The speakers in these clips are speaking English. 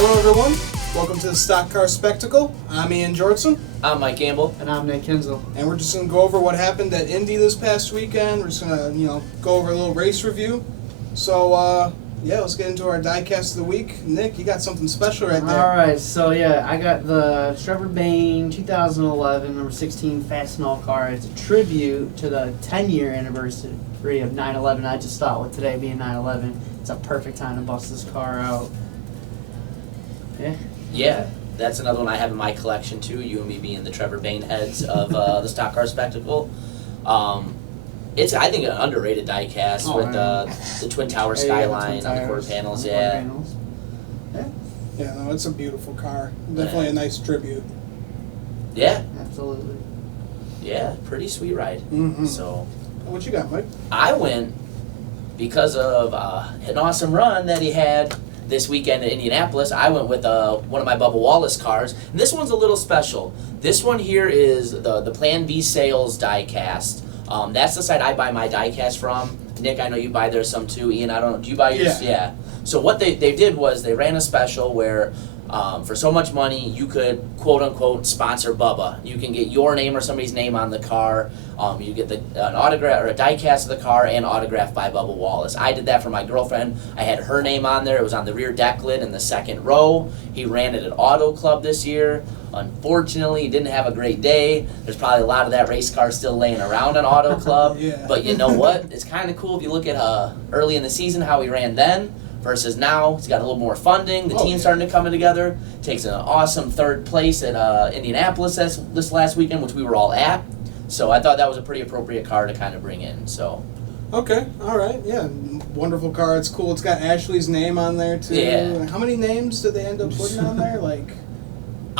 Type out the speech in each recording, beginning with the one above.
Hello everyone, welcome to the Stock Car Spectacle. I'm Ian Jortson. I'm Mike Gamble. And I'm Nick Kinsel. And we're just going to go over what happened at Indy this past weekend. We're just going to, go over a little race review. So, let's get into our diecast of the week. Nick, you got something special right there. Alright, so I got the Trevor Bayne 2011 number 16 Fast and All car. It's a tribute to the 10-year anniversary of 9/11. I just thought with today being 9/11, it's a perfect time to bust this car out. Yeah, that's another one I have in my collection too. You and me being the Trevor Bayne heads of the Stock Car Spectacle. It's, I think, an underrated diecast with the Twin Tower skyline on the quarter panels. Yeah, no, it's a beautiful car. Definitely a nice tribute. Yeah. Absolutely. Yeah, pretty sweet ride. Mm-hmm. So, what you got, Mike? I went because of an awesome run that he had this weekend in Indianapolis. I went with one of my Bubba Wallace cars, and this one's a little special. This one here is the Plan B Sales diecast. That's the site I buy my diecast from. Nick, I know you buy theirs some too. Ian, I don't know, do you buy yours? Yeah. So what they did was they ran a special where for so much money you could quote unquote sponsor Bubba. You can get your name or somebody's name on the car. You get an autograph or a diecast of the car and autographed by Bubba Wallace. I did that for my girlfriend. I had her name on there. It was on the rear deck lid in the second row. He ran it at Auto Club this year. Unfortunately, he didn't have a great day. There's probably a lot of that race car still laying around on Auto Club. Yeah. But you know what? It's kind of cool if you look at early in the season how he ran then versus now. He's got a little more funding. The team's starting to come together. Takes an awesome third place at Indianapolis this last weekend, which we were all at. So I thought that was a pretty appropriate car to kind of bring in. So. Okay, all right, yeah, wonderful car. It's cool. It's got Ashley's name on there too. Yeah. How many names did they end up putting on there?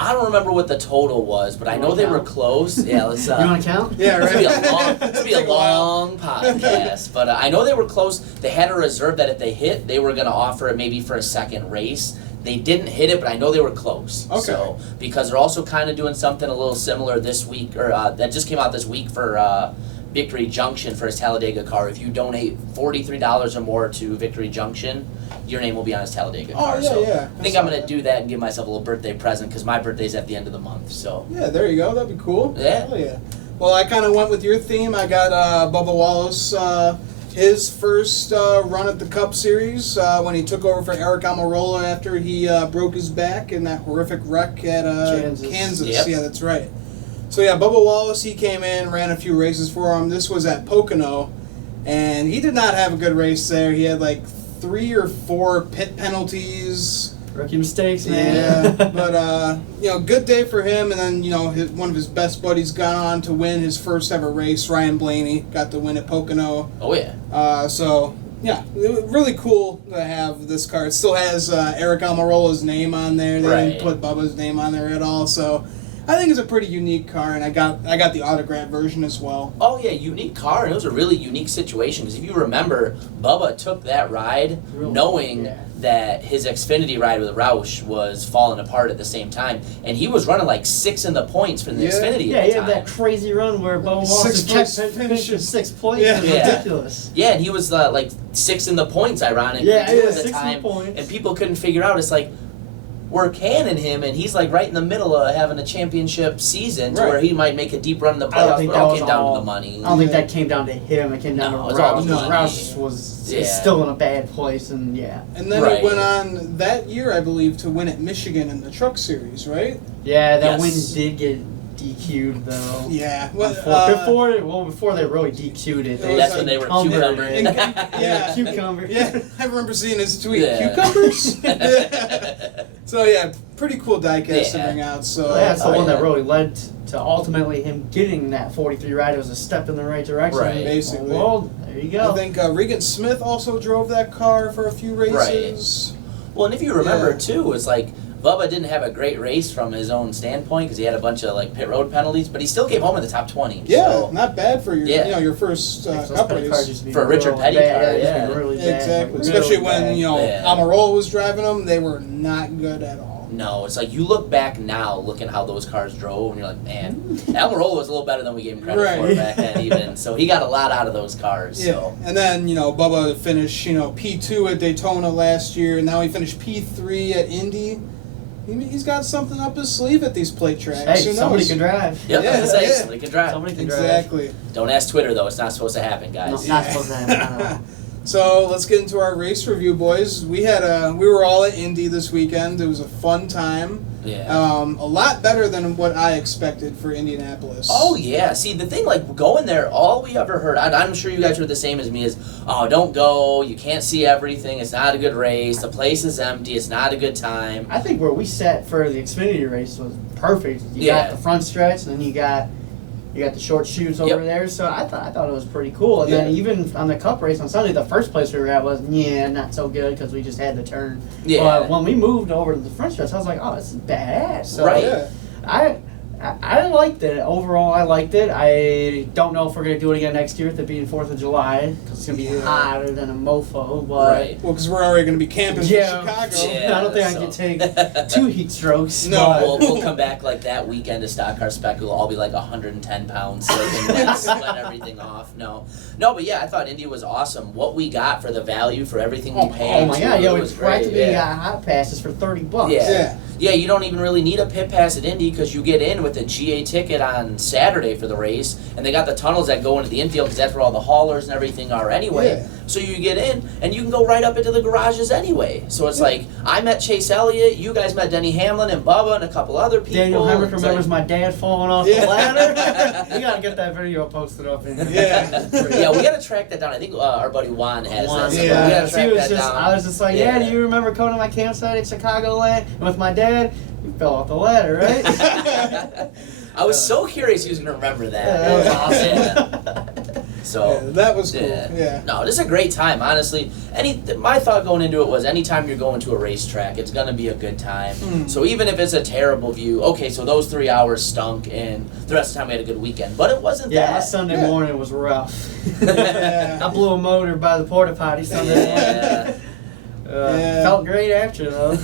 I don't remember what the total was, but I know they were close. Yeah, let's. You want to count? Yeah, right. This will be a long podcast, but I know they were close. They had a reserve that if they hit, they were going to offer it maybe for a second race. They didn't hit it, but I know they were close. Okay. So because they're also kind of doing something a little similar this week, or that just came out this week for Victory Junction for his Talladega car. If you donate $43 or more to Victory Junction, your name will be on his Talladega car. Oh, yeah, so yeah. I think I'm going to do that and give myself a little birthday present because my birthday's at the end of the month. So yeah, there you go. That'd be cool. Yeah. Hell yeah. Well, I kind of went with your theme. I got Bubba Wallace, his first run at the Cup Series when he took over for Eric Almirola after he broke his back in that horrific wreck at Kansas. Yep. Yeah, that's right. So yeah, Bubba Wallace, he came in, ran a few races for him. This was at Pocono, and he did not have a good race there. He had like 3 or 4 pit penalties. Rookie mistakes, man. Yeah, but good day for him. And then one of his best buddies got on to win his first ever race. Ryan Blaney got to win at Pocono. Oh yeah. Yeah, really cool to have this car. It still has Eric Almirola's name on there. They didn't put Bubba's name on there at all. So I think it's a pretty unique car, and I got the autograph version as well. Oh yeah, unique car, and it was a really unique situation because if you remember, Bubba took that ride knowing that his Xfinity ride with Roush was falling apart at the same time, and he was running like 6 in the points for the Xfinity. Yeah, he had that crazy run where Bubba Wallace kept finishing 6th place. Yeah. It was ridiculous. Yeah, and he was like 6 in the points, ironically, at the 6 time, in the points. and people couldn't figure out. It's like, we're canning him, and he's like right in the middle of having a championship season to where he might make a deep run in the playoffs, but it all came down to the money. I don't think that came down to him. It came down to Roush. Roush was still in a bad place, and And then he went on that year, I believe, to win at Michigan in the Truck Series, right? Yeah, that win did get DQ'd though. Yeah. Before they really DQ'd it. That's when they were cucumbering. Cucumber. Yeah, I remember seeing his tweet. Cucumbers? So yeah, pretty cool diecast to bring out. So that's the one that really led to ultimately him getting that 43 ride. It was a step in the right direction. Right. Basically. Well, there you go. I think Regan Smith also drove that car for a few races. Right. Well, and if you remember too, it's like Bubba didn't have a great race from his own standpoint because he had a bunch of like pit road penalties, but he still came home in the top 20. Yeah, so. not bad for your your first Cup race. For a Richard Petty car, really exactly. Especially when Almirola was driving them, they were not good at all. No, it's like you look back now, look at how those cars drove, and you're like, man, Almirola was a little better than we gave him credit for Right. back then, even. So he got a lot out of those cars. Yeah, So. and then Bubba finished P2 at Daytona last year, and now he finished P3 at Indy. He's got something up his sleeve at these plate tracks. Hey, Who somebody knows? can drive. Yep, Yeah, that's yeah. somebody can drive. Somebody can drive. Exactly. Don't ask Twitter though; it's not supposed to happen, No, guys. not supposed to happen. So let's get into our race review, boys. We were all at Indy this weekend. It was a fun time. Yeah. A lot better than what I expected for Indianapolis. Oh yeah. See, the thing, like going there, all we ever heard, I'm sure you guys heard the same as me, is, oh, don't go. You can't see everything. It's not a good race. The place is empty. It's not a good time. I think where we sat for the Xfinity race was perfect. You Yeah. got the front stretch, and then you got the short chutes over Yep. there. So I thought it was pretty cool. And then Yeah. even on the Cup race on Sunday, the first place we were at was not so good because we just had to turn. Yeah. But when we moved over to the front stretch, I was like, oh, this is badass. So Right. Yeah. I liked it. Overall, I liked it. I don't know if we're going to do it again next year with it being 4th of July because it's going to be Yeah. hotter than a mofo. But Right. Well, because we're already going to be camping Yeah. for Chicago. Yeah. I don't think I so- can take 2 heat strokes. No. but- We'll come back like that weekend to Stock Car Spec. We'll all be like 110 pounds, soaking wet, sweat everything off. No, but yeah, I thought Indy was awesome. What we got for the value for everything we paid. Oh my too, god, it we was great. practically Yeah. got hot passes for $30. Yeah. Yeah. Yeah, you don't even really need a pit pass at Indy because you get in with a GA ticket on Saturday for the race, and they got the tunnels that go into the infield because that's where all the haulers and everything are anyway. Yeah. So you get in, and you can go right up into the garages anyway. So it's like, I met Chase Elliott, you guys met Denny Hamlin and Bubba and a couple other people. Daniel Hemrick It's remembers like- my dad falling off Yeah. the ladder. We gotta get that video posted up. Yeah. Yeah, we gotta track that down. I think our buddy Juan has that. So Yeah. we gotta He track was that just, down. I was just like, Yeah. do you remember coming to my campsite at Chicagoland with my dad? You fell off the ladder, right? I was so curious he was gonna remember that. Yeah, that was awesome. Yeah. So Yeah, that was cool. Yeah. No, this is a great time, honestly. My thought going into it was anytime you're going to a racetrack, it's gonna be a good time. Mm. So even if it's a terrible view, okay, so those 3 hours stunk and the rest of the time we had a good weekend. But it wasn't Yeah, my that. Sunday Yeah. morning was rough. Yeah. I blew a motor by the porta potty Sunday Yeah. morning. Yeah. Felt great after though.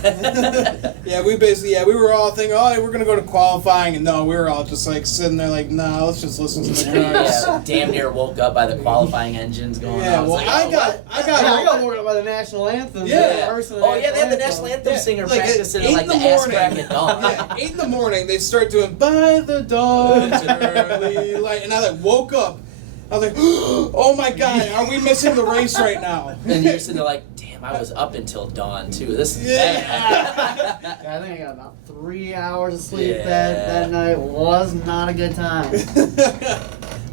Yeah, we were all thinking, oh, we're gonna go to qualifying, and no, we were all just like sitting there, like, nah, let's just listen to the cars. Yeah, damn near woke up by the qualifying engines going Yeah, on. was well, like, I oh, got, what? I Yeah, I got got, woken up by the national anthem. Yeah. First of Oh yeah, they have the national anthem Yeah, singer like at practicing 8 like in the the ass morning. crack at dawn. yeah, 8 in the morning, they start doing by the dawn's early light, and I like woke up. I was like, oh my god, are we missing the race right now? And you're sitting there like, damn, I was up until dawn too. This is Yeah. bad. Yeah, I think I got about 3 hours of sleep Yeah. that night. Was not a good time. Damn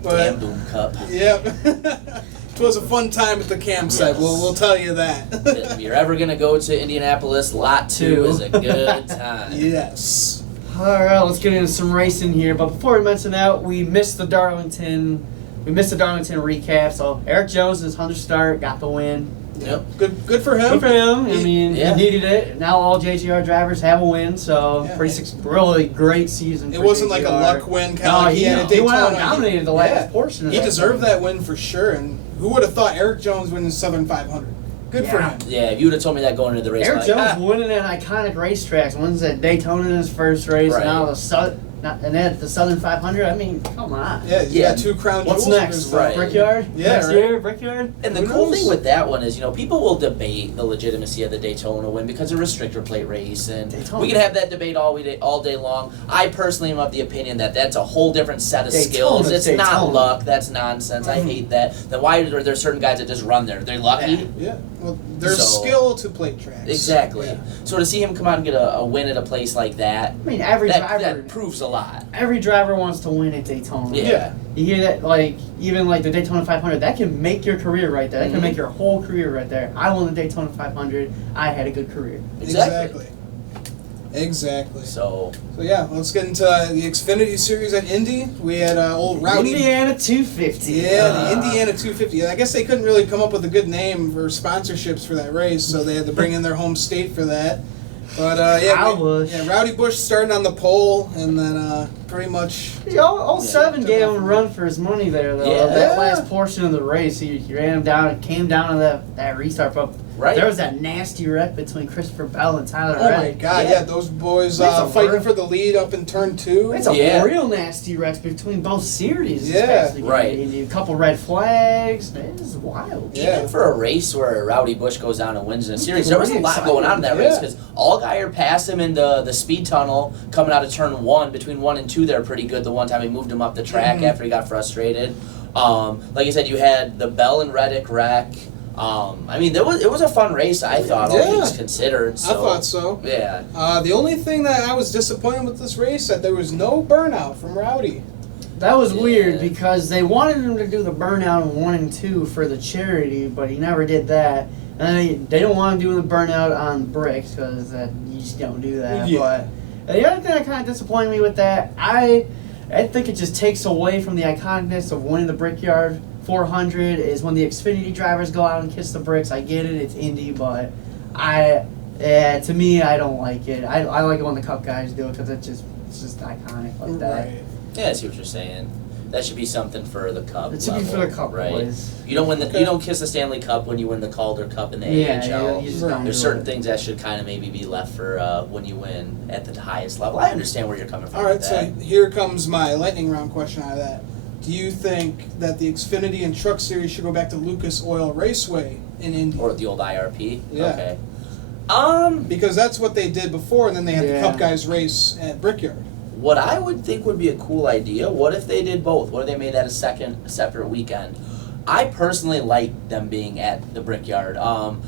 But boom cup. yep, it was a fun time at the campsite. Yes. We'll tell you that. If you're ever gonna go to Indianapolis, lot 2 is a good time. Yes. All right, let's get into some racing here. But before we mention that, we missed the Darlington recap. So Eric Jones, his 100th start, got the win. Yep. Good for him. Good for him. I mean, Yeah. he needed it. Now all JGR drivers have a win, so Yeah. really great season. It for wasn't like a JGR. luck win, kind of No, like he had at he went out Daytona. and dominated the last portion of He that deserved thing. that win for sure. And who would have thought Eric Jones winning Southern 500? Good for Yeah. him. Yeah, if you would have told me that going into the race, Eric I'm Jones like, winning at iconic racetracks. Wins at Daytona in his first race, Right. and now and then the Southern 500. I mean, come on. Yeah, you Yeah. got 2 crown What's jewels. next? Right. Brickyard? Yeah, Next right. year, Brickyard? And the Who cool knows? thing with that one is, people will debate the legitimacy of the Daytona win because of restrictor plate race, and Daytona. we can have that debate all day long. I personally am of the opinion that that's a whole different set of skills. Daytona's It's not Daytona. luck. That's nonsense. I hate that. Then why are there certain guys that just run there? They're lucky. Yeah. Well, there's So- skill to plate tracks. Exactly. Yeah. So to see him come out and get a win at a place like that, I mean, every that proves a lot. every driver wants to win at Daytona. Yeah. You hear that, like, even like the Daytona 500, that can make your career right there. That Mhm. can make your whole career right there. I won the Daytona 500. I had a good career. Exactly. Exactly. So So yeah, let's get into the Xfinity Series at Indy. We had old Rowdy. Indiana 250. Yeah, the Indiana 250. I guess they couldn't really come up with a good name for sponsorships for that race, so they had to bring in their home state for that. But Kyle Busch. yeah, Rowdy Busch starting on the pole, and then pretty much. All seven took gave off. him a run for his money there, though. Yeah. That last portion of the race, he ran him down and came down to that restart. But Right. There was that nasty wreck between Christopher Bell and Tyler Oh my Reddick. God! Yeah. Yeah, those boys It's a fighting bird. for the lead up in turn 2. It's a Yeah. real nasty wreck between both series. this Yeah. past weekend. Right. A couple red flags. Man, this is wild. Yeah. Even for a race where Rowdy Busch goes down and wins in a series, there was a Pretty lot going on in that race Yeah. because Allgaier passed him in the speed tunnel coming out of turn 1. Between 1 and 2, they're pretty good. The one time he moved him up the track after he got frustrated. Like you said, you had the Bell and Reddick wreck. I mean, it was a fun race, I thought, all Yeah. things considered. So, I thought so. Yeah. The only thing that I was disappointed with this race that there was no burnout from Rowdy. That was Yeah. weird because they wanted him to do the burnout in 1 and 2 for the charity, but he never did that. And they don't want him doing the burnout on bricks because you just don't do that. Yeah. But the other thing that kind of disappointed me with that, I think it just takes away from the iconicness of winning the Brickyard 400 is when the Xfinity drivers go out and kiss the bricks. I get it, it's Indy, but to me, I don't like it. I like it when the Cup guys do it because it's just iconic like that. Right. Yeah, I see what you're saying. That should be something for the Cup. It should be for level, the Cup right? boys. You don't win Okay. you don't kiss the Stanley Cup when you win the Calder Cup in the Yeah, AHL. you just Right. don't There's do certain it. things that should kind of maybe be left for when you win at the highest level. I understand where you're coming from. All right, with so that. here comes my lightning round question out of that. Do you think that the Xfinity and Truck Series should go back to Lucas Oil Raceway in Indy? Or the old IRP. Yeah. Okay. Because that's what they did before, and then they had the Yeah. Cup guys race at Brickyard. What I would think would be a cool idea, what if they did both? What if they made that a separate weekend? I personally like them being at the Brickyard.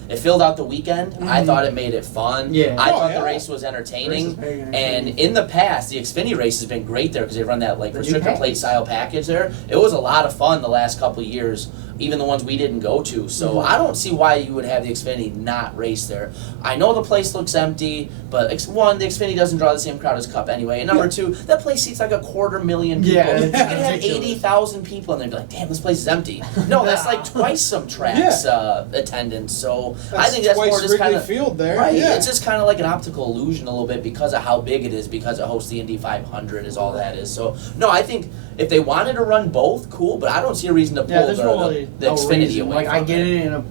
It filled out the weekend. I thought it made it fun. Yeah. I Oh, thought yeah. the race was entertaining. Race is very And entertaining. in the past, the Xfinity race has been great there because they run that like The new restrictor plate package. style package there. It was a lot of fun the last couple of years, even the ones we didn't go to. So I don't see why you would have the Xfinity not race there. I know the place looks empty, but one, the Xfinity doesn't draw the same crowd as Cup anyway. And number two, that place seats like 250,000 people. Yeah, You it's could have ridiculous. 80,000 people and they'd be like, damn, this place is empty. No, that's like twice some tracks attendance. So I think that's twice more just Wrigley kind of Field there. right. Yeah. It's just kind of like an optical illusion a little bit because of how big it is, because it hosts the Indy 500 is all that is. So no, I think if they wanted to run both, cool. But I don't see a reason to pull Yeah, there's the really no Xfinity reason. away. Like from I get it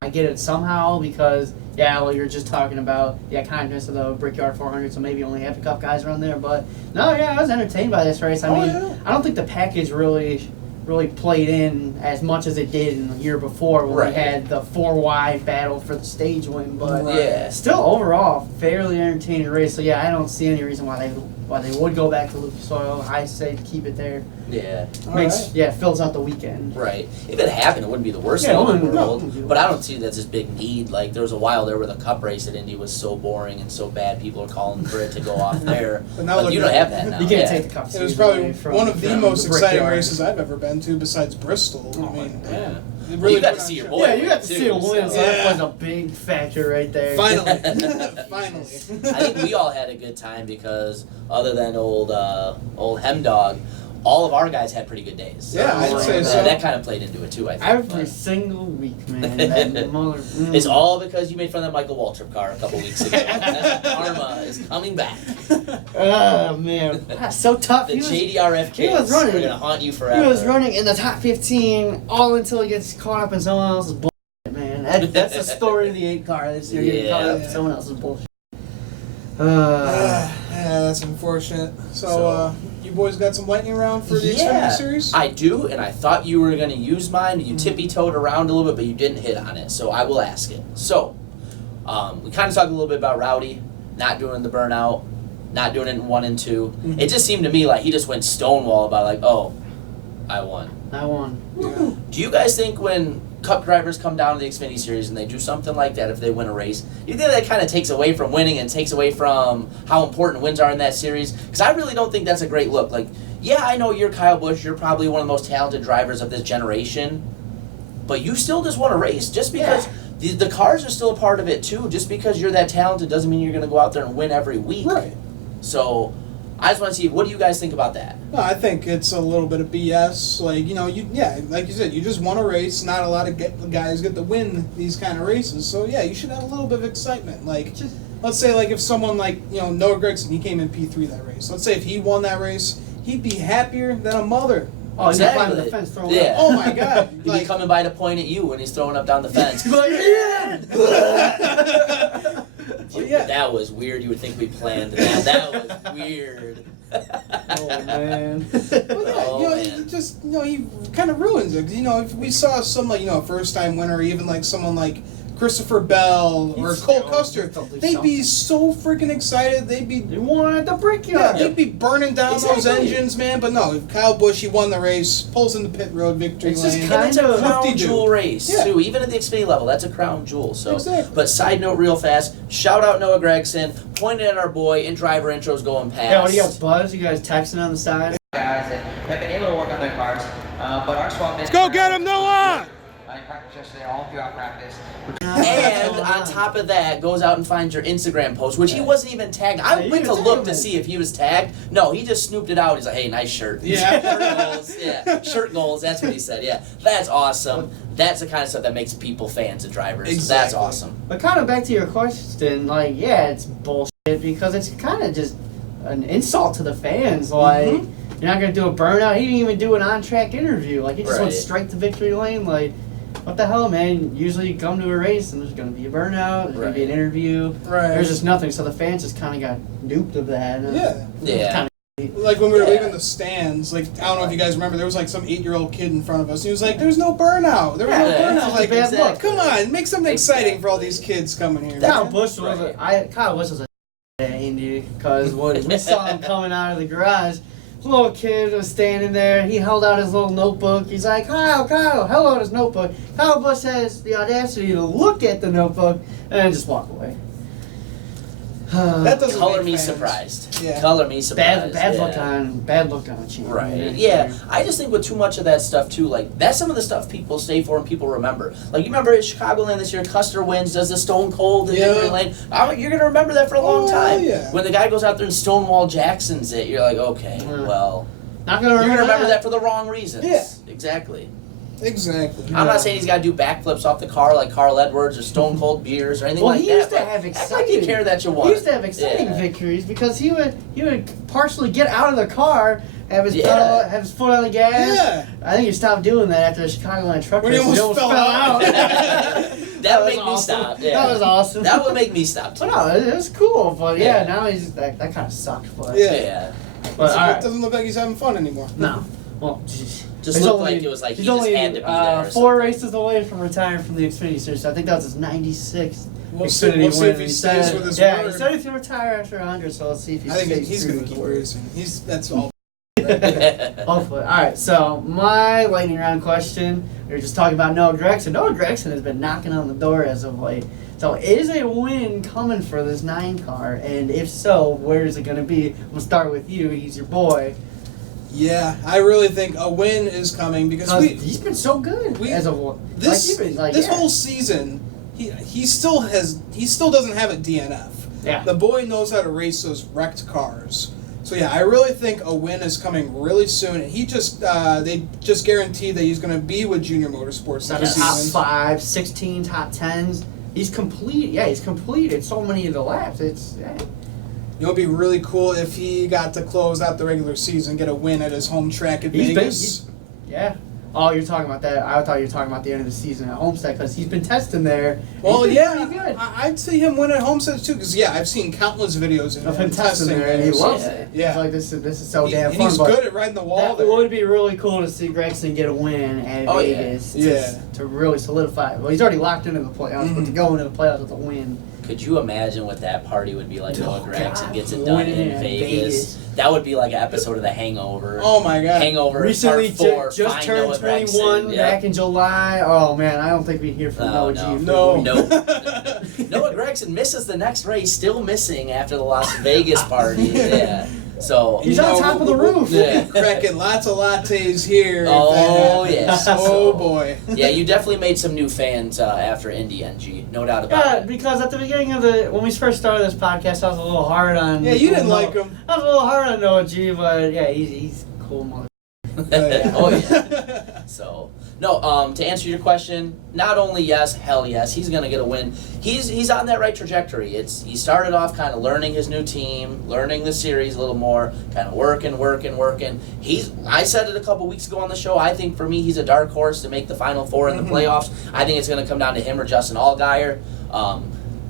I get it somehow because well you're just talking about the iconicness of the Brickyard 400, so maybe only half the Cup guys run there. But no, yeah, I was entertained by this race. I mean, yeah. I don't think the package really played in as much as it did in the year before when Right. we had the 4Y battle for the stage win. But Yeah. still overall fairly entertaining race. So yeah, I don't see any reason why they would go back to Lucas Oil. I say keep it there. Yeah. All Makes right. yeah, fills out the weekend. Right. If it happened, it wouldn't be the worst Yeah, thing in the no, world. no. But I don't see that's this big need. Like there was a while there where the Cup race at Indy was so boring and so bad, people are calling for it to go off there. But now But look you at don't it. have that now. You can't yeah. take the Cup It was series probably away from, one of the from most exciting Brickyard. races I've ever been to, besides Bristol. Oh, I mean, Yeah. it Well, really you got put to on see your show. boy. Yeah, you got to too, see him win, so Yeah. that was a big factor right there. Finally, finally. I think we all had a good time because other than old Hemdog, all of our guys had pretty good days. Yeah, I'd say so. That kind of played into it too, I think. Every but single week, man. That mother, It's all because you made fun of that Michael Waltrip car a couple weeks ago. That karma is coming back. Oh man, that's so tough. The He was, JDRF he was kids running. are going to haunt you forever. he was running in the top 15 all until he gets caught up in someone else's bullshit, man. That's the story of the 8 car this year. Getting caught up in Yeah. someone else's bullshit. Yeah, that's unfortunate. So, you boys got some lightning round for the Xfinity Series? I do, and I thought you were going to use mine. You tippy-toed around a little bit, but you didn't hit on it, so I will ask it. So, we kind of talked a little bit about Rowdy not doing the burnout, not doing it in 1 and 2. Mhm. It just seemed to me like he just went stonewall about like, oh, I won. I won. Yeah. Do you guys think when Cup drivers come down to the Xfinity Series and they do something like that if they win a race, you think that kind of takes away from winning and takes away from how important wins are in that series? Because I really don't think that's a great look. Like, yeah, I know you're Kyle Busch, you're probably one of the most talented drivers of this generation, but you still just won a race just because the cars are still a part of it too. Just because you're that talented doesn't mean you're going to go out there and win every week. Right. So I just want to see, what do you guys think about that? No, I think it's a little bit of BS. Like, like you said, you just won a race. Not a lot of guys get to win these kind of races. So, yeah, you should have a little bit of excitement. Like, let's say, like, if someone like, Noah Gragson, he came in P3 that race. Let's say if he won that race, he'd be happier than a mother Oh, he's Exactly. climbing the fence, throwing Yeah. up. Oh my God! He'd be coming by to point at you when he's throwing up down the fence. He's like, yeah. Yeah. That was weird. You would think we planned that. That was weird. Oh man. Well, yeah, Oh, you know, man. he just, you know, he kind of ruins it. You know, if we saw some, like, you know, first-time winner, or even like someone like Christopher Bell or He'd Cole still- Custer, he'd still do they'd be something. so freaking excited. They'd be, They won at the yeah, Brickyard. they'd be burning down those Exactly. engines, man. But no, Kyle Busch, he won the race, pulls in the pit road victory It's just lane. kind And it's a of- crown Whoop-de-doo. jewel race Yeah. too. Even at the Xfinity level, that's a crown jewel. So, Exactly. but side note, real fast, shout out Noah Gregson, pointed at our boy in driver intros going past. Yeah, what do you got, Buzz? You guys texting on the side? Guys that have been able to work on their cars, but our swap. Let's go get him, Noah! I practiced yesterday, all throughout practice. And on top of that, goes out and finds your Instagram post, which he wasn't even tagged. I Yeah, went you to can look tag to him. see if he was tagged. No, he just snooped it out. He's like, "Hey, nice shirt." Yeah. Shirt goals. Yeah, shirt goals. That's what he said. Yeah, that's awesome. That's the kind of stuff that makes people fans of drivers. That's Exactly. awesome. But kind of back to your question, like, yeah, it's bullshit because it's kind of just an insult to the fans. Like, Mhm. you're not gonna do a burnout. He didn't even do an on-track interview. Like, he just went Right. straight to victory lane. Like, what the hell, man? Usually you come to a race and there's gonna be a burnout. There's gonna be an Right. interview. Right. There's just nothing. So the fans just kind of got duped of that. And Yeah. Yeah. Kind Like when we were Yeah. leaving the stands, like I don't know if you guys remember, there was like some 8-year-old kid in front of us. And he was like, "There's no burnout. There was no Yeah. burnout." Like, Bad luck. come on, make something exciting for all these kids coming here. Kyle man. Busch was Right. Kyle Busch was a at Indy because when we saw him coming out of the garage, the little kid was standing there. He held out his little notebook. He's like, Kyle, held out his notebook. Kyle Busch has the audacity to look at the notebook and then just walk away. That doesn't Color make me fans. surprised. Yeah. Color me surprised. bad yeah. look on Chief. Right. Yeah. I just think with too much of that stuff too, like that's some of the stuff people stay for and people remember. Like you remember at Chicagoland this year, Custer wins, does the Stone Cold in Yeah. Victory Lane. You're gonna remember that for a long Oh, time. yeah. When the guy goes out there and Stonewall Jackson's it, you're like, okay, Yeah. well, Not gonna you're remember, gonna remember that for the wrong reasons. Yeah. Exactly. Exactly. I'm not saying he's got to do backflips off the car like Carl Edwards or Stone Cold Beers or anything Well, like he that. used to but have act like you exciting- care that you won. He used to have exciting Yeah. victories because he would partially get out of the car, have his Yeah. pedal, have his foot on the gas. Yeah. I think he stopped doing that after the Chicagoland truck When he race. almost fell out. That would was make me awesome. stop. Yeah. That was awesome. That would make me stop too. But no, it was cool. But yeah, Yeah. now he's that kind of sucked. But Yeah. Yeah. but So all it right. doesn't look like he's having fun anymore. No. Well, geez. Just He's looked only- like it was like he he's just only, had to be there. Or 4 something. races away from retiring from the Xfinity Series. So I think that was his 96th We'll see, Xfinity we'll see win. if he stays with his yeah, word. he said if he retire after 100, so let's see if he I think stays he's true going to his keep word. racing. That's all. Hopefully. All right. So my lightning round question: we were just talking about Noah Gregson. Noah Gregson has been knocking on the door as of late. So is a win coming for this 9 car? And if so, where is it going to be? We'll start with you. He's your boy. Yeah, I really think a win is coming because He's been so good we- as of this yeah. whole season he still doesn't have a DNF. Yeah. The boy knows how to race those wrecked cars. So yeah, I really think a win is coming really soon. And he just they just guaranteed that he's going to be with Junior Motorsports Seven next top season. 5, 16 top 10s. He's complete. Yeah, he's completed so many of the laps. It's It would be really cool if he got to close out the regular season, get a win at his home track at He's been- Vegas. yeah. Oh, you're talking about that. I thought you were talking about the end of the season at Homestead because he's been testing there. Well, He's been yeah, pretty good. I'd see him win at Homestead too, because yeah, I've seen countless videos Of him testing there, and he loves it. Yeah. He's like, this is so damn and fun. he's but good at riding the wall. that there. would be really cool to see Gregson get a win at Oh, yeah. Vegas Yeah. to really solidify it. Well, he's already locked into the playoffs, but to go into the playoffs with a win. Could you imagine what that party would be like? Noah Oh, Gregson God. gets it done Winning in in Vegas. Vegas. That would be like an episode of The Hangover. Oh my god! Hangover Recently, Part 4. just Find turned Noah 21 Gregson. back in July. Oh man, I don't think we'd hear from No, Noah G. no. for No. a week. Nope. Noah Gregson misses the next race, still missing after the Las Vegas party. Yeah. So He's on top of the roof. Yeah. Cracking lots of lattes here. if Oh, that happens. yes. Oh So- boy. yeah, you definitely made some new fans after Indy NG, no doubt about Yeah, it. because at the beginning of when we first started this podcast, I was a little hard on. Yeah, you didn't Noah. like him. I was a little hard on Noah G, but yeah, he's cool, mother. Oh yeah. So No, to answer your question, not only yes, hell yes, he's gonna get a win. He's on that right trajectory. He started off kind of learning his new team, learning the series a little more, kind of working. I said it a couple weeks ago on the show. I think for me, he's a dark horse to make the Final Four in the playoffs. I think it's gonna come down to him or Justin Allgaier.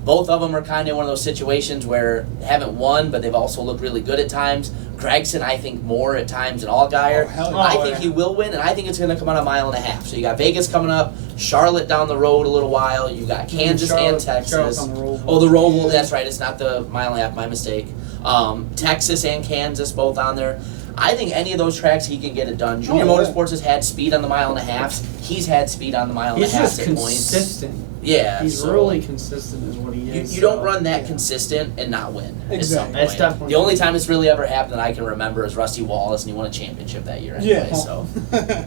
Both of them are kind of one of those situations where they haven't won, but they've also looked really good at times. Gregson, I think, more at times than Allgaier. Oh, hell yeah. I think he will win, and I think it's going to come out a mile and a half. So you got Vegas coming up, Charlotte down the road a little while. You got Kansas and Texas. Charlotte's on the Roval. Oh, the Roval. That's right. It's not the mile and a half. My mistake. Texas and Kansas both on there. I think any of those tracks he can get it done. Junior Motorsports has had speed on the mile and a half. He's had speed on the mile and a He's half just at points. consistent. Yeah, He's so really consistent is what he is. you don't run that consistent and not win. Exactly. At some That's point. definitely- The only time it's really ever happened that I can remember is Rusty Wallace, and he won a championship that year anyway. Yeah. So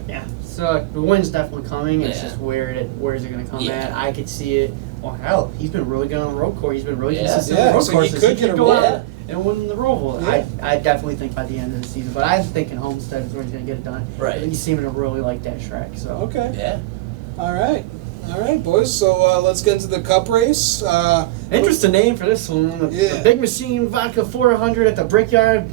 Yeah. So the win's definitely coming. It's Yeah. just where is it going to come Yeah. at? I could see it. Well, hell, he's been really good on the road course. He's been really Yeah. consistent Yeah, on the road so he courses. could get a go win. out and win the Roval. Yeah. I definitely think by the end of the season, but I'm thinking Homestead is where he's going to get it done. Right. I think he's seeming to really like that track. So Okay. yeah. All right, boys. So let's get into the Cup race. interesting name for this one. The Big Machine Vodka 400 at the Brickyard,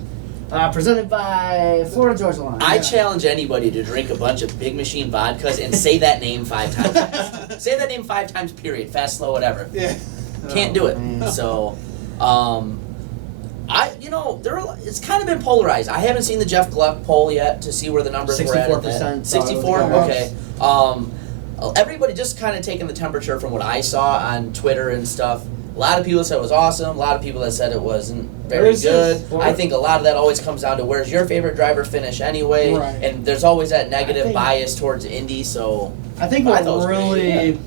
presented by Florida Georgia Line. I challenge anybody to drink a bunch of Big Machine vodkas and say that name 5 times. fast. Say that name 5 times. Period. Fast, slow, whatever. Yeah. Can't do it. man. So, it's kind of been polarized. I haven't seen the Jeff Gluck poll yet to see where the numbers were at. 64%. 64. thought it was Okay. Everybody just kind of taking the temperature from what I saw on Twitter and stuff. A lot of people said it was awesome. A lot of people that said it wasn't very good. I think a lot of that always comes down to where's your favorite driver finish anyway, Right. and there's always that negative think- bias towards Indy. So I think I what thought it was great, really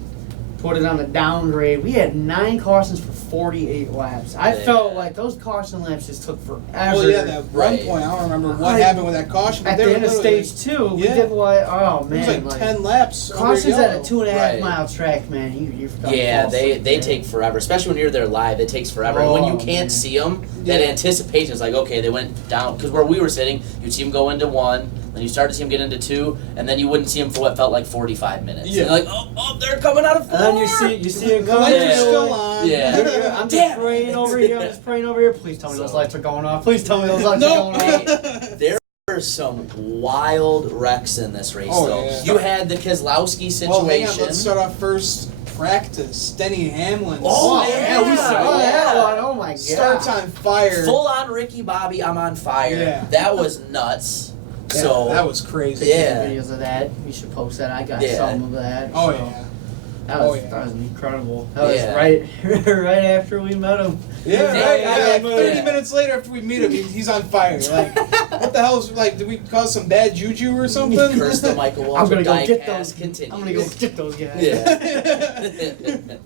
put it on the downgrade, we had 9 cautions for 48 laps. I Yeah. felt like those caution laps just took forever. Well, yeah, that Right. one point, I don't remember what Like, happened with that caution. But At they the were end of literally- stage 2, we Yeah. did like, oh It man, was like 10 laps. under cautions at yellow. a 2.5 Right. mile track, man. You yeah, they take forever, especially when you're there live. It takes forever, and when you Oh, can't man. see them, that Yeah. anticipation is like, okay, they went down. Because where we were sitting, you'd see them go into 1, then you start to see them get into 2, and then you wouldn't see them for what felt like 45 minutes. Yeah. And you're like, oh, they're coming out of 4. And then you see it The coming. lights are Yeah. still on. Yeah. I'm Damn just praying over here. I'm just praying over here. Please tell me those So- lights are going off. Please tell me those lights No. are going off. There were some wild wrecks in this race, Oh, though. yeah. You had the Keselowski situation. Well, hang on, let's start off first. Practice. Denny Hamlin. Oh, yeah, we saw yeah. that one. Oh my god. Starts on fire. Full on Ricky Bobby, I'm on fire. Yeah. That was nuts. Yeah, So that was crazy. Yeah. Videos of that. We should post that. I got Yeah. some of that. Oh so. yeah. That was incredible. That was Yeah. right right after we met him. Yeah, Yeah, right. yeah, Like 30 yeah. minutes later after we meet him, he's on fire. Like, what the hell is, like, did we cause some bad juju or something? Curse the Michael Waltrip I'm gonna go dying get cast those. continues. I'm gonna go get those guys. Yeah.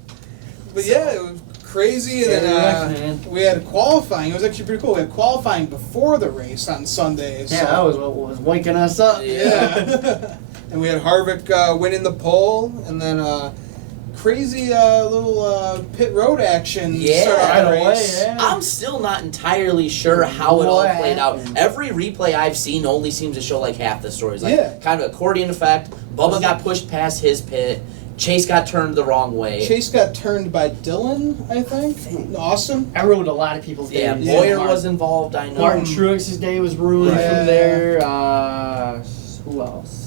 But yeah, it was crazy. And Yeah, then man. we had qualifying. It was actually pretty cool. We had qualifying before the race on Sunday. Yeah, so, that was what was waking us up. yeah. And we had Harvick winning the pole, and then crazy little pit road action. Yeah. started off the Right away, race. yeah. I'm still not entirely sure how it all What played out. happened? Every replay I've seen only seems to show like half the stories. Like Yeah. kind of accordion effect. Bubba got pushed past his pit. Chase got turned the wrong way. Chase got turned by Dylan, I think. Austin. I ruined a lot of people's Yeah, days. Boyer Martin- was involved, I know. Martin Truex's day was ruined Right. from there. Who else?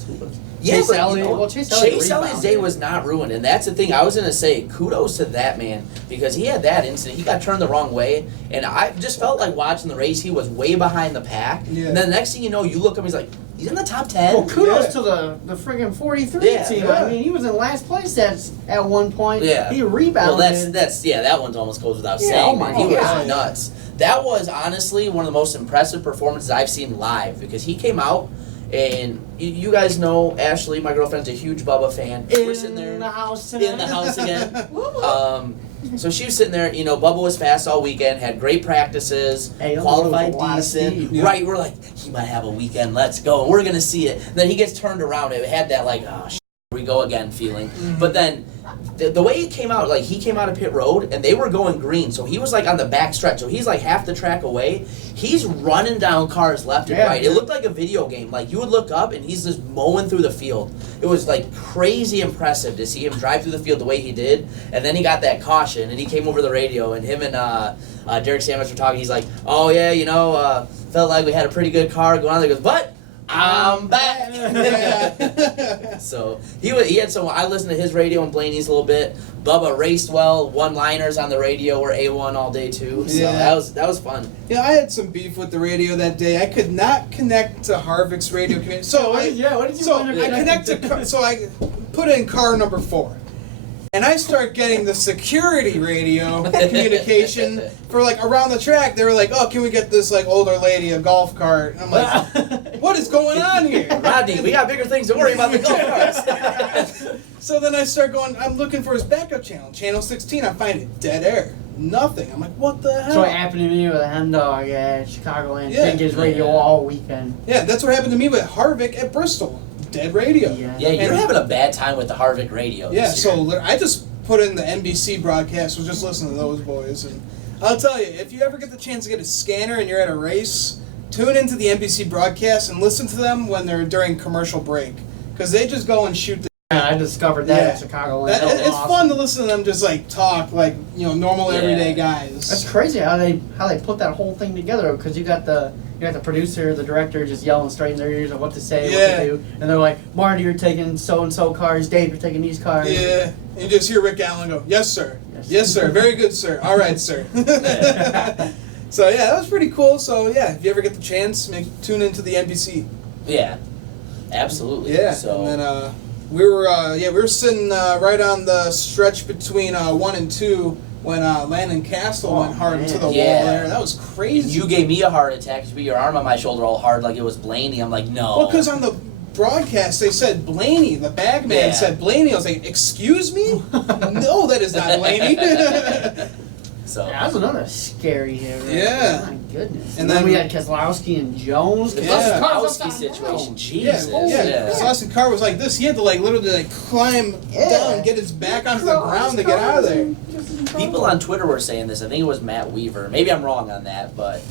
Yeah, Chase but, you Elliott. know, Well, Chase Elliott Elliott's day was not ruined, and that's the thing. I was gonna say kudos to that man because he had that incident. He got turned the wrong way, and I just felt like watching the race. He was way behind the pack, Yeah. and then the next thing you know, you look up, he's like, he's in the top 10. Well, kudos Yeah. to the friggin' 43 Yeah. team. Yeah. I mean, he was in last place at one point. Yeah. He Well, rebounded. that's that one almost goes without Yeah, saying. oh my He was God. nuts. That was honestly one of the most impressive performances I've seen live because he came out. And you guys know Ashley, my girlfriend's a huge Bubba fan. We're sitting there in the house tonight. in the house again. So she was sitting there, Bubba was fast all weekend, had great practices, Hey, Bubba qualified was a lot of decent. speed. Yeah. Right, we're like, he might have a weekend, let's go. We're going to see it. Then he gets turned around. It had that like, oh, shit, here we go again feeling. But then the way it came out, like he came out of pit road and they were going green, so he was like on the back stretch, so he's like half the track away. He's running down cars left and right. It looked like a video game. Like you would look up and he's just mowing through the field. It was like crazy impressive to see him drive through the field the way he did. And then he got that caution and he came over the radio and him and Derek Sandwich were talking. He's like, oh yeah, felt like we had a pretty good car going on there. He goes, but I'm back. So he had some. I listened to his radio and Blaney's a little bit. Bubba raced well. One-liners on the radio were A1 all day too. So that was fun. Yeah, I had some beef with the radio that day. I could not connect to Harvick's radio. So what did you I put in car number 4. And I start getting the security radio communication for like around the track. They were like, "Oh, can we get this like older lady a golf cart?" And I'm like, "What is going on here, Rodney? We got bigger things to worry about than golf carts." So then I start going. I'm looking for his backup channel, channel 16. I find it dead air, nothing. I'm like, "What the hell?" So it happened to me with a hen dog at Chicagoland. Yeah. Didn't get his radio all weekend. Yeah, that's what happened to me with Harvick at Bristol. Dead radio. Yeah, you're having a bad time with the Harvick radio. Yeah, this year. so I just put in the NBC broadcast, was just listening to those boys, and I'll tell you, if you ever get the chance to get a scanner and you're at a race, tune into the NBC broadcast and listen to them when they're during commercial break, because they just go and shoot the. Yeah, I discovered that at Chicagoland. It's awesome. fun to listen to them just like talk like normal everyday guys. That's crazy how they put that whole thing together, because you got the producer, the director just yelling straight in their ears of what to say, what to do, and they're like, "Marty, you're taking so and so cars. Dave, you're taking these cars." Yeah, you just hear Rick Allen go, "Yes, sir. Yes, sir. Very good, sir. All right, sir." So yeah, that was pretty cool. So yeah, if you ever get the chance, tune into the NBC. Yeah, absolutely. Yeah. So. And then we were sitting right on the stretch between 1 and 2 when Landon Castle went hard into the wall there. That was crazy. You gave me a heart attack. You put your arm on my shoulder all hard like it was Blaney. I'm like, no. Well, because on the broadcast they said Blaney. The bagman said Blaney. I was like, excuse me? No, that is not Blaney. So that was another scary hit. Right? Yeah. Oh, my goodness. And then then we had Keselowski and Jones. Yeah. Keselowski situation. Jesus. Yeah. Austin Carr was like this. He had to literally climb down, get his back onto the ground to get out of there. People on Twitter were saying this. I think it was Matt Weaver. Maybe I'm wrong on that, but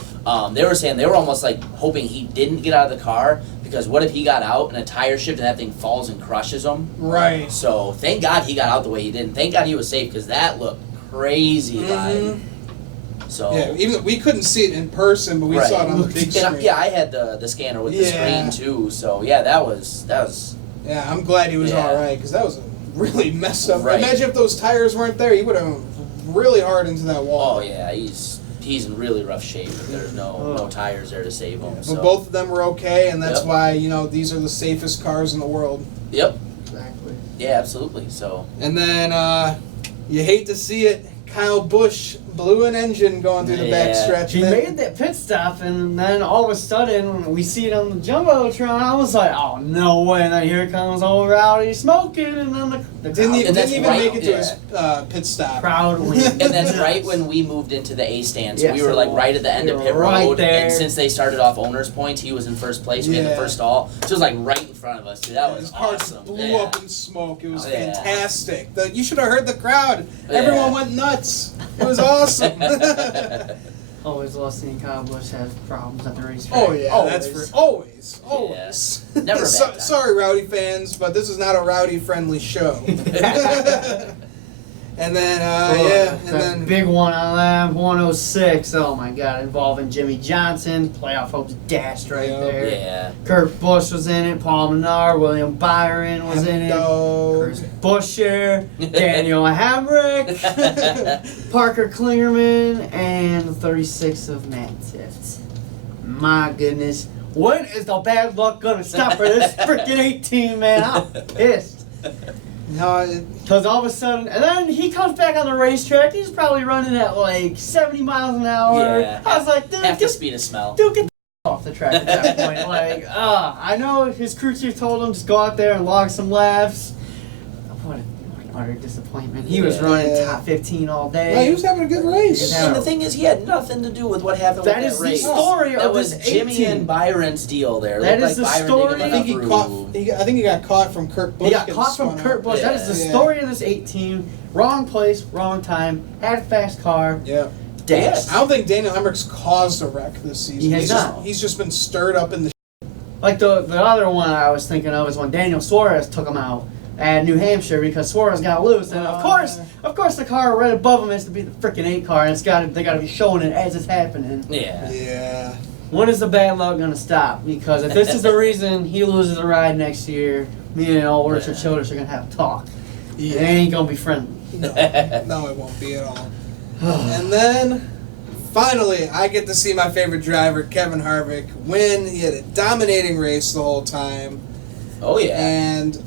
they were saying they were almost like hoping he didn't get out of the car, because what if he got out and a tire shift and that thing falls and crushes him? Right. So thank God he got out the way he did. And thank God he was safe, because that looked crazy live. So yeah, even though we couldn't see it in person, but we saw it on the big screen. And, I had the scanner with the screen too. So yeah, that was. Yeah, I'm glad he was all right, because that was really messed up. Right. Imagine if those tires weren't there, he would have really hard into that wall. Oh yeah, he's in really rough shape. If there's no tires there to save him. But both of them were okay, and that's why these are the safest cars in the world. Yep. Exactly. Yeah, absolutely. So. And then you hate to see it. Kyle Busch blew an engine going through the back stretch. He made that pit stop, and then all of a sudden, we see it on the Jumbotron. I was like, "Oh no way!" And then here comes old Rowdy smoking, and then the didn't even make it to his pit stop. crowd went. And that's right when we moved into the A stand. So Yeah, we were right at the end of pit right road. there. And since they started off owners' points, he was in first place. We had the first stall. So it was right in front of us. Dude, that was His car awesome. blew up in smoke. It was fantastic. Yeah. You should have heard the crowd. Everyone went nuts. It was awesome. Always love seeing Kyle Busch have problems at the racetrack. Oh yeah, always. that's for always. Yeah. Never a bad time. Sorry, Rowdy fans, but this is not a rowdy-friendly show. And then then big one on lap 106. Oh my God, involving Jimmy Johnson. Playoff hopes dashed right there. Yeah. Kurt Busch was in it. Paul Menard, William Byron was in it. Chris Buescher, Daniel Hamrick, Parker Klingerman, and the 36 of Matt Tifft. My goodness, when is the bad luck gonna stop for this freaking 18 man? I'm pissed. No, Because all of a sudden, and then he comes back on the racetrack. He's probably running at 70 miles an hour. Yeah. I was like, dude, Half the speed of smell. dude, get the off the track at that point. I know his crew chief told him just go out there and log some laps. What utter disappointment. He was running top 15 all day. Yeah, he was having a good race. Yeah. And the thing is, he had nothing to do with what happened That with is that the race. story that of was this Jimmy 18. and Byron's deal there. That Looked is like the Byron story. didn't I think he enough caught. room. I think he got caught from Kurt Busch. He got getting caught from spun Kurt out. Busch. That is the Yeah. story of this 18. Wrong place, wrong time. Had a fast car. Yeah. Dashed. I don't think Daniel Emmerich's caused a wreck this season. He has he's just been stirred up in the. Like the other one I was thinking of is when Daniel Suarez took him out at New Hampshire because Suarez got loose, and of course the car right above him has to be the freaking 8 car, and they got to be showing it as it's happening. Yeah. Yeah. When is the bad luck gonna stop? Because if this is the reason he loses a ride next year, me and old Richard Childress are gonna have a talk. Yeah. It ain't gonna be friendly. No, no, it won't be at all. And then, finally, I get to see my favorite driver, Kevin Harvick, win. He had a dominating race the whole time. Oh yeah. And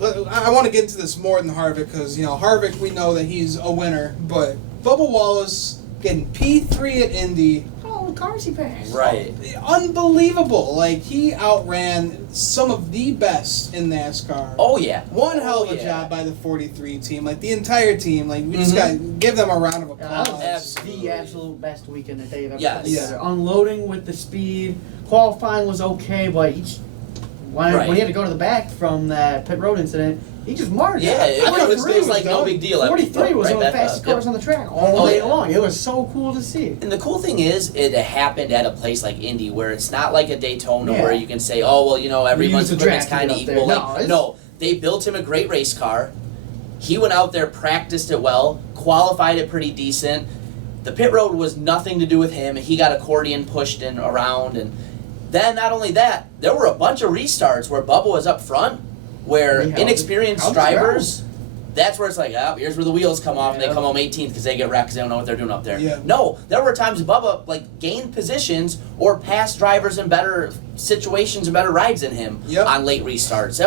I want to get into this more than Harvick because, Harvick, we know that he's a winner. But Bubba Wallace getting P3 at Indy. Oh, the cars he passed. Right. Unbelievable. Like, he outran some of the best in NASCAR. Oh yeah. One hell of a yeah. job by the 43 team. Like, the entire team. Like, we just got to give them a round of applause. That was the absolute best weekend that they've ever Yes. put together. Unloading with the speed. Qualifying was okay, but when he had to go to the back from that pit road incident, he just marched. Yeah, it was like no big deal. 43 was one of the fastest cars on the track all day long. It was so cool to see. And the cool thing is, it happened at a place like Indy, where it's not like a Daytona Yeah. where you can say, oh, well, everyone's use the equipment's track to kind of get up equal. there. No, they built him a great race car. He went out there, practiced it well, qualified it pretty decent. The pit road was nothing to do with him. He got accordion pushed in around, and then not only that, there were a bunch of restarts where Bubba was up front, where inexperienced drivers, that's where it's like, here's where the wheels come off, and they come home 18th because they get wrecked because they don't know what they're doing up there. Yeah. No, there were times Bubba gained positions or passed drivers in better situations and better rides than him on late restarts.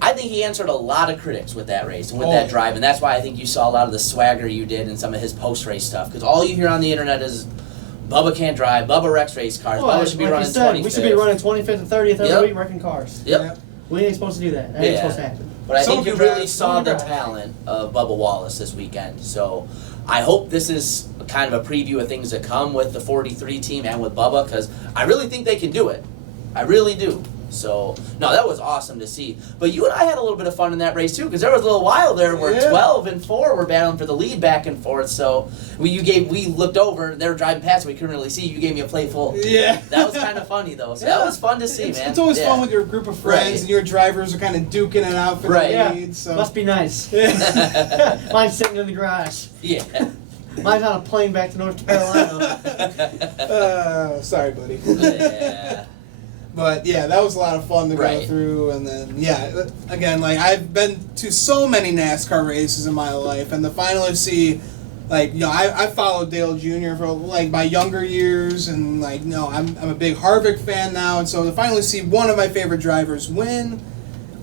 I think he answered a lot of critics with that race and with that drive, and that's why I think you saw a lot of the swagger you did in some of his post-race stuff, because all you hear on the internet is Bubba can't drive, Bubba wrecks race cars, Bubba should be running 25th. We should be running 25th and 30th every week wrecking cars. Yep. We ain't supposed to do that. That ain't supposed to happen. But I think you really saw the Right. talent of Bubba Wallace this weekend. So I hope this is kind of a preview of things that come with the 43 team and with Bubba, because I really think they can do it. I really do. So, no, that was awesome to see. But you and I had a little bit of fun in that race, too, because there was a little while there where 12 and 4 were battling for the lead back and forth. So we looked over, they were driving past, we couldn't really see. You gave me a playful. Yeah. That was kind of funny, though. So that was fun to see, man. It's always fun with your group of friends and your drivers are kind of duking it out for the lead. So. Must be nice. Mine's sitting in the garage. Yeah. Mine's on a plane back to North Carolina. Sorry, buddy. Yeah. But yeah, that was a lot of fun to go through, and then again, I've been to so many NASCAR races in my life, and to finally see, I followed Dale Jr. for my younger years, and I'm a big Harvick fan now, and so to finally see one of my favorite drivers win,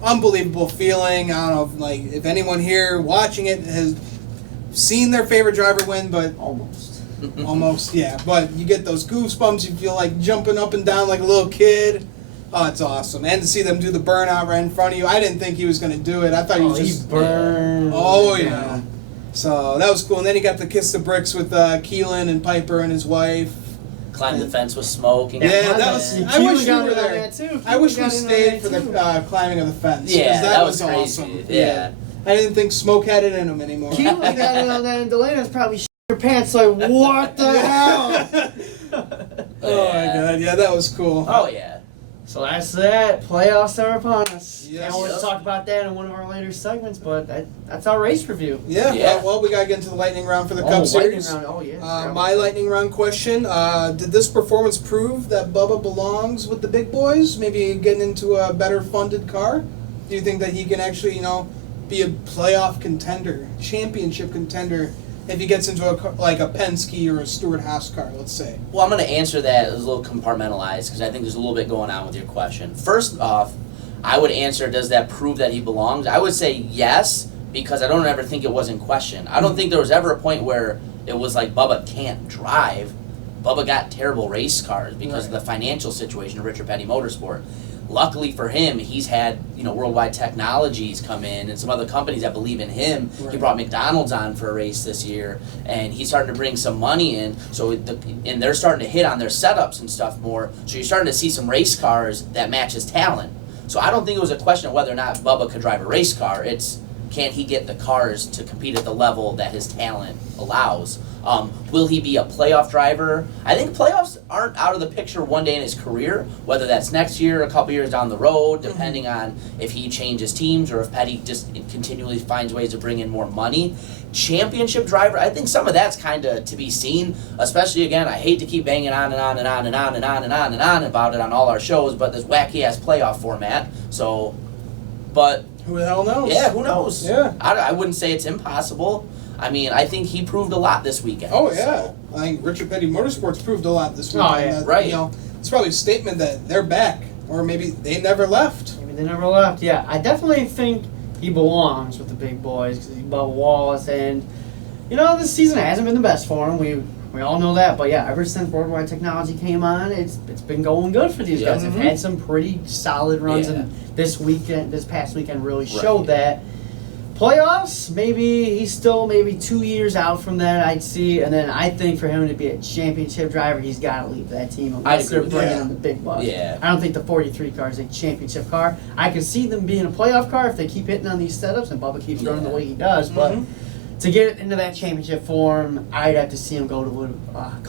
unbelievable feeling. I don't know if anyone here watching it has seen their favorite driver win, but almost, yeah. But you get those goosebumps. You feel like jumping up and down like a little kid. Oh, it's awesome. And to see them do the burnout right in front of you. I didn't think he was going to do it. I thought he was just... burned. Oh, yeah. So that was cool. And then he got to kiss the bricks with Keelan and Piper and his wife. Climbed the fence with smoke. And that was... I wish we were there. I wish we stayed for the climbing of the fence. Yeah, that was crazy. awesome. Yeah. I didn't think Smoke had it in him anymore. Keelan got it on that, and Delana's probably your pants like, what the hell? Oh my god, yeah, that was cool. Oh yeah. So that's that. Playoffs are upon us. Yes. Can't wait to talk about that in one of our later segments, but that's our race review. Yeah. Well, we gotta get into the lightning round for the Cup Series. Lightning round. Oh yeah. My lightning round question: did this performance prove that Bubba belongs with the big boys? Maybe getting into a better funded car. Do you think that he can actually, be a playoff contender, championship contender, if he gets into a Penske or a Stewart-Haas car, let's say? Well, I'm going to answer that as a little compartmentalized because I think there's a little bit going on with your question. First off, I would answer, does that prove that he belongs? I would say yes, because I don't ever think it was in question. I don't think there was ever a point where it was like Bubba can't drive. Bubba got terrible race cars because of the financial situation of Richard Petty Motorsport. luckily for him, he's had, Worldwide Technologies come in and some other companies that believe in him. Right. He brought McDonald's on for a race this year, and he's starting to bring some money in. And they're starting to hit on their setups and stuff more. So you're starting to see some race cars that match his talent. So I don't think it was a question of whether or not Bubba could drive a race car. It's, can he get the cars to compete at the level that his talent allows? Will he be a playoff driver? I think playoffs aren't out of the picture one day in his career, whether that's next year, a couple years down the road, depending on if he changes teams or if Petty just continually finds ways to bring in more money. Championship driver, I think some of that's kind of to be seen, especially, again, I hate to keep banging on and on and on and on and on and on and on about it on all our shows, but this wacky-ass playoff format, but Who the hell knows? yeah, who knows? Yeah. I wouldn't say it's impossible. I mean, I think he proved a lot this weekend. Oh, yeah. So. I think Richard Petty Motorsports proved a lot this Oh, weekend. yeah. That, Right. It's probably a statement that they're back, or maybe they never left. Maybe they never left. Yeah, I definitely think he belongs with the big boys because he's Bubba Wallace, and this season hasn't been the best for him. We all know that, but yeah, ever since Worldwide Technology came on, it's been going good for these guys. They've had some pretty solid runs, and this past weekend really showed that. Playoffs, maybe he's still maybe 2 years out from that, I'd see. And then I think for him to be a championship driver, he's got to leave that team unless they're bringing him the big bucks. Yeah. I don't think the 43 car is a championship car. I can see them being a playoff car if they keep hitting on these setups and Bubba keeps running the way he does. But to get into that championship form, I'd have to see him go to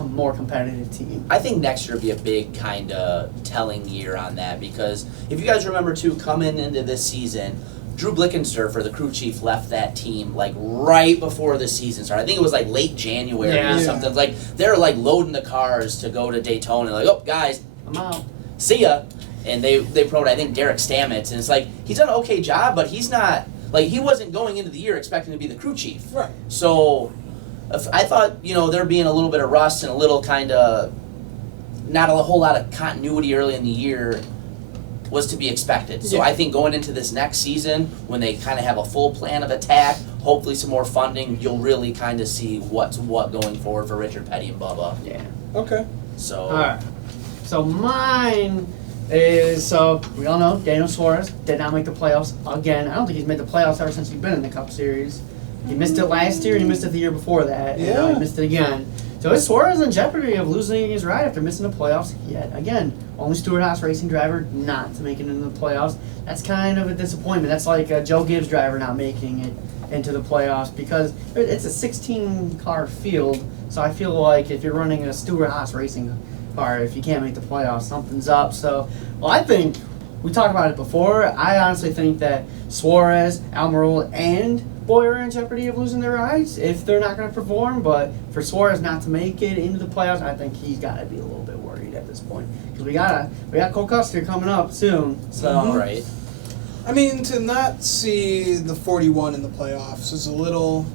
a more competitive team. I think next year will be a big kind of telling year on that, because if you guys remember too, coming into this season, Drew Blickensderfer, the crew chief, left that team like right before the season started. I think it was like late January or something. Like they're like loading the cars to go to Daytona. Like, oh guys, I'm out. See ya. And they promoted, I think, Derek Stamets, and it's like he's done an okay job, but he's not like he wasn't going into the year expecting to be the crew chief. Right. So I thought there being a little bit of rust and a little kind of not a whole lot of continuity early in the year was to be expected. So I think going into this next season, when they kind of have a full plan of attack, hopefully some more funding, you'll really kind of see what's what going forward for Richard Petty and Bubba. Yeah. Okay. So. All right. So mine is, we all know Daniel Suarez did not make the playoffs again. I don't think he's made the playoffs ever since he's been in the Cup Series. He missed it last year and he missed it the year before that. And now he missed it again. So is Suarez in jeopardy of losing his ride after missing the playoffs yet again? Only Stewart-Haas racing driver not to make it into the playoffs. That's kind of a disappointment. That's like a Joe Gibbs driver not making it into the playoffs because it's a 16-car field. So I feel like if you're running a Stewart-Haas racing car, if you can't make the playoffs, something's up. So, I think we talked about it before. I honestly think that Suarez, Almirola, and Boyer are in jeopardy of losing their rides if they're not going to perform. But for Suarez not to make it into the playoffs, I think he's got to be a little bit worried at this point because we got Cole Custer coming up soon. So Right. I mean, to not see the 41 in the playoffs is a little.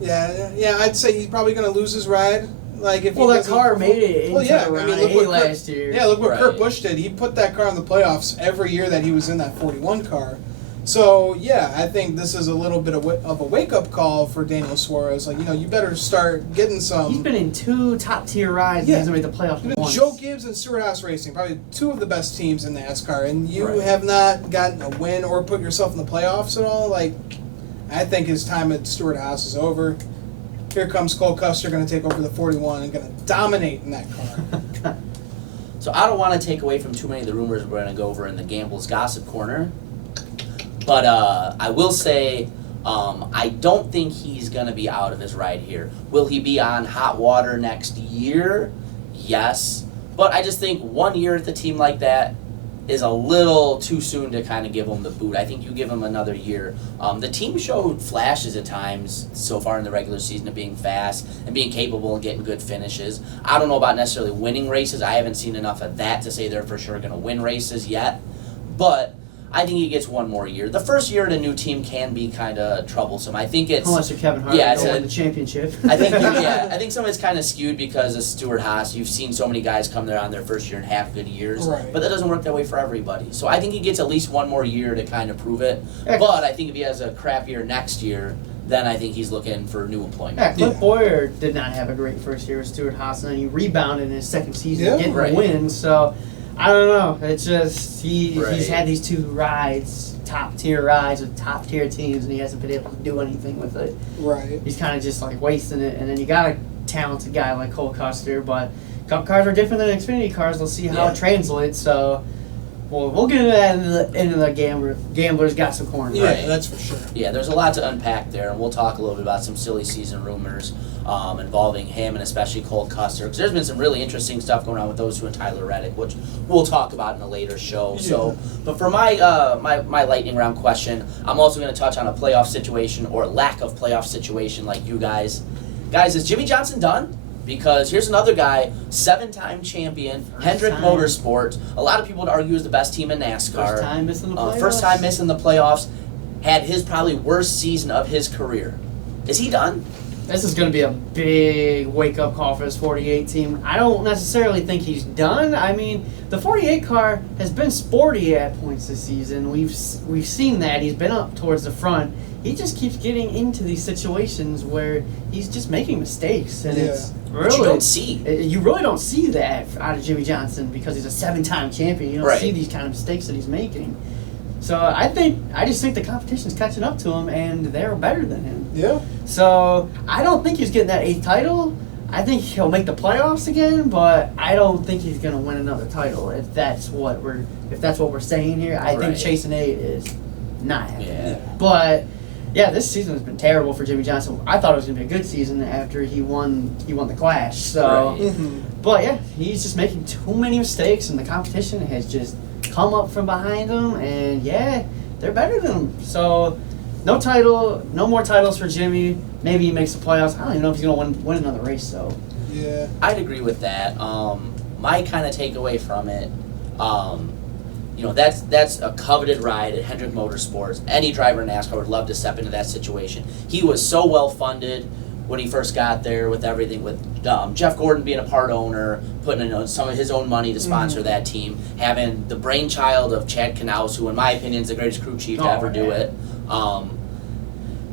Yeah, I'd say he's probably going to lose his ride. Like if well, he that doesn't car perform- made it into the round last year. Yeah, look what Right. Kurt Busch did. He put that car in the playoffs every year that he was in that 41 car. So, yeah, I think this is a little bit of a wake-up call for Daniel Suarez. Like, you better start getting some... He's been in 2 top-tier rides and hasn't made the playoffs once. Joe Gibbs and Stewart-Haas Racing, probably 2 of the best teams in NASCAR, and you Right. have not gotten a win or put yourself in the playoffs at all. Like, I think his time at Stewart-Haas is over. Here comes Cole Custer, going to take over the 41 and going to dominate in that car. So I don't want to take away from too many of the rumors we're going to go over in the Gamble's Gossip Corner. But I will say I don't think he's going to be out of his ride here. Will he be on hot water next year? Yes. But I just think 1 year at the team like that is a little too soon to kind of give him the boot. I think you give him another year. The team showed flashes at times so far in the regular season of being fast and being capable and getting good finishes. I don't know about necessarily winning races. I haven't seen enough of that to say they're for sure going to win races yet. But I think he gets 1 more year. The first year at a new team can be kind of troublesome. I think it's... Unless you're Kevin Hart, Yeah, go win the championship. I think some of it's kind of skewed because of Stewart-Haas. You've seen so many guys come there on their first year and have good years, Right. but that doesn't work that way for everybody. So I think he gets at least 1 more year to kind of prove it. Yeah. But I think if he has a crap year next year, then I think he's looking for new employment. Yeah, Cliff Yeah. Boyer did not have a great first year with Stewart-Haas, and then he rebounded in his second season, Yeah, getting right. a win. So I don't know. It's just he's Right. had these 2 rides, top tier rides with top tier teams, and he hasn't been able to do anything with it. Right. He's kind of just like wasting it. And then you got a talented guy like Cole Custer, but Cup cars are different than Xfinity cars. We'll see how Yeah. it translates. So, we'll get into that into the gamblers got some corner. Yeah, Right. that's for sure. Yeah, there's a lot to unpack there, and we'll talk a little bit about some silly season rumors involving him and especially Cole Custer, because there's been some really interesting stuff going on with those two and Tyler Reddick, which we'll talk about in a later show. Yeah. So, but for my my lightning round question, I'm also going to touch on a playoff situation or lack of playoff situation like you guys. Guys, is Jimmy Johnson done? Because here's another guy, 7-time champion, Hendrick time. Motorsports. A lot of people would argue is the best team in NASCAR. First time missing the playoffs. First time missing the playoffs. Had his probably worst season of his career. Is he done? This is going to be a big wake-up call for this 48 team. I don't necessarily think he's done. I mean, the 48 car has been sporty at points this season. We've seen that. He's been up towards the front. He just keeps getting into these situations where he's just making mistakes, and it's But you really don't see. you really don't see that out of Jimmy Johnson because he's a 7-time champion. You don't Right. see these kind of mistakes that he's making. So I just think the competition's catching up to him, and they're better than him. Yeah. So I don't think he's getting that 8th title. I think he'll make the playoffs again, but I don't think he's gonna win another title. If that's what we're saying here, I Right. think chasing 8 is not happening. Yeah. But yeah, this season has been terrible for Jimmy Johnson. I thought it was gonna be a good season after he won the Clash. So, Right. Mm-hmm. but yeah, he's just making too many mistakes, and the competition has just come up from behind him, and yeah, they're better than him. So, no title, no more titles for Jimmy. Maybe he makes the playoffs. I don't even know if he's gonna win another race though. Yeah. I'd agree with that. My kind of takeaway from it, that's a coveted ride at Hendrick Motorsports. Any driver in NASCAR would love to step into that situation. He was so well funded when he first got there with everything, with Jeff Gordon being a part owner, putting in some of his own money to sponsor that team, having the brainchild of Chad Knaus, who in my opinion is the greatest crew chief to ever do it.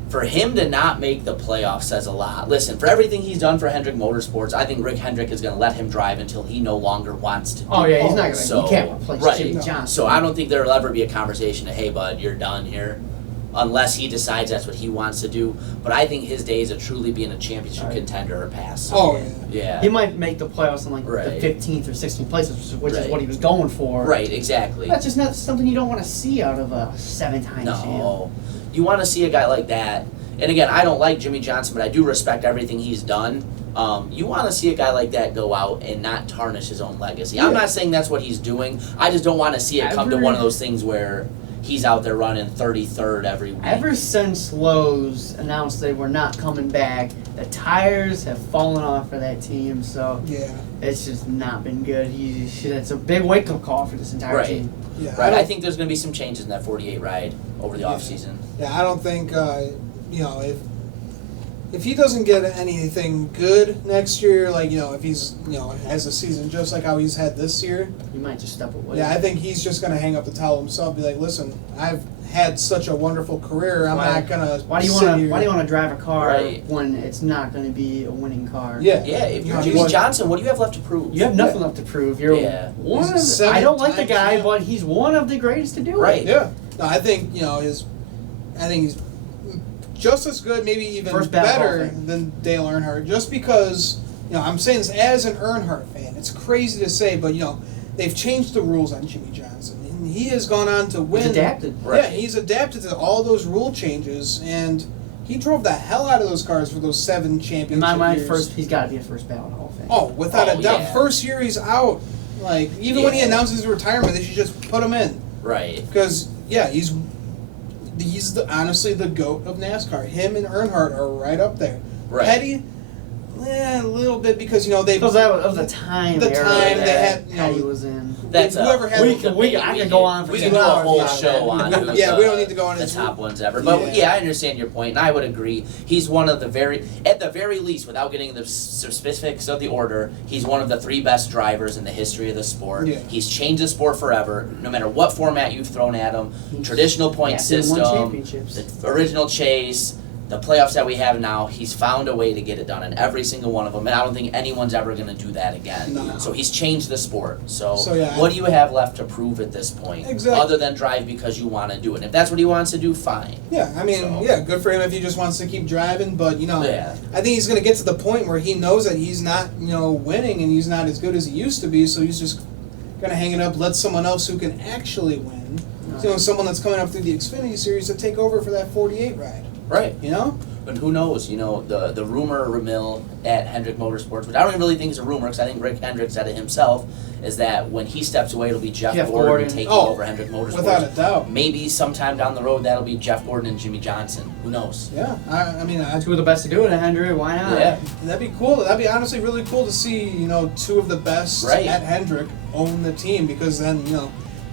For him to not make the playoffs says a lot. Listen, for everything he's done for Hendrick Motorsports, I think Rick Hendrick is going to let him drive until he no longer wants to. Oh yeah, he's not gonna. So, he can't replace right. Jimmy No. Johnson. So I don't think there'll ever be a conversation of, hey bud, you're done here, unless he decides that's what he wants to do. But I think his days of truly being a championship Right. contender are past. Oh, yeah. Yeah. He might make the playoffs in like Right. the 15th or 16th place, which is Right. what he was going for. Right, exactly. That's just not something you don't want to see out of a 7-time champ. No. You want to see a guy like that. And again, I don't like Jimmy Johnson, but I do respect everything he's done. You want to see a guy like that go out and not tarnish his own legacy. I'm Yeah. not saying that's what he's doing. I just don't want to see it come to one of those things where he's out there running 33rd every week. Ever since Lowe's announced they were not coming back, the tires have fallen off for that team. So Yeah. it's just not been good. It's a big wake-up call for this entire Right. team. Yeah. Right, don't- I think there's going to be some changes in that 48 ride over the Yeah. offseason. Yeah, I don't think if he doesn't get anything good next year, like if he's has a season just like how he's had this year, You might just step away. yeah, I think he's just gonna hang up the towel himself. Be like, listen, I've had such a wonderful career. I'm not gonna. Why do you sit want to? here. Why do you want to drive a car Right. when it's not going to be a winning car? Yeah. Yeah, if you're No, Jimmy what- Johnson, what do you have left to prove? You have nothing left to prove. You're Yeah. one of. He's a I don't like the 7-time guy, champ. but he's one of the greatest to do Right. it. Yeah. No, I think I think he's just as good, maybe even First ballot Hall better of Fame. than Dale Earnhardt. Just because I'm saying this as an Earnhardt fan. It's crazy to say, but they've changed the rules on Jimmy Johnson, and he has gone on to win. He's adapted. Right. Yeah, he's adapted to all those rule changes, and he drove the hell out of those cars for those 7 championship In my mind, years. he's got to be a first ballot Hall of Fame. Oh, without Oh, a doubt. yeah. First year he's out. Like, even when he Yeah. announces his retirement, they should just put him in. Right. Because, yeah, he's honestly the GOAT of NASCAR. Him and Earnhardt are right up there. Right. Petty, a little bit because, they... Because that was the time. The era time that they had, Petty was in. That's whoever had... I could go on for we 2 can do a hours whole about show that. on who's Yeah, we don't need to go on the his- top ones ever. But Yeah. yeah, I understand your point, and I would agree. He's one of the at the very least, without getting into the specifics of the order, he's one of the 3 best drivers in the history of the sport. Yeah. He's changed the sport forever, no matter what format you've thrown at him. Traditional point Yeah, he won system, championships. the original chase, the playoffs that we have now, he's found a way to get it done in every single one of them, and I don't think anyone's ever going to do that again. No. So he's changed the sport. So yeah, what do you have left to prove at this point? Exactly. Other than drive because you want to do it. And if that's what he wants to do, fine. Yeah, I mean, So- yeah, good for him if he just wants to keep driving. But Yeah. I think he's going to get to the point where he knows that he's not, winning, and he's not as good as he used to be. So he's just going to hang it up, let someone else who can actually win, someone that's coming up through the Xfinity Series to take over for that 48 ride. Right. But who knows? The rumor mill at Hendrick Motorsports, which I don't even really think is a rumor because I think Rick Hendrick said it himself, is that when he steps away, it'll be Jeff Gordon taking over Hendrick Motorsports. Without a doubt. Maybe sometime down the road that'll be Jeff Gordon and Jimmy Johnson. Who knows? Yeah, I mean, Two of the best to do it at Hendrick. Why not? Yeah. that'd be cool. That'd be honestly really cool to see, two of the best Right. at Hendrick own the team, because then,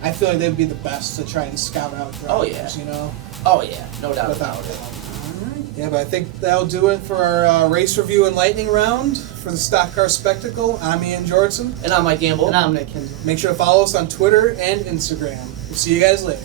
I feel like they'd be the best to try and scout out drivers, Oh, yeah. Oh yeah, no doubt Without about it. Yeah, but I think that'll do it for our race review and lightning round for the Stock Car Spectacle. I'm Ian Jortson. And I'm Mike Gamble. And I'm Nick Kinsey. Make sure to follow us on Twitter and Instagram. We'll see you guys later.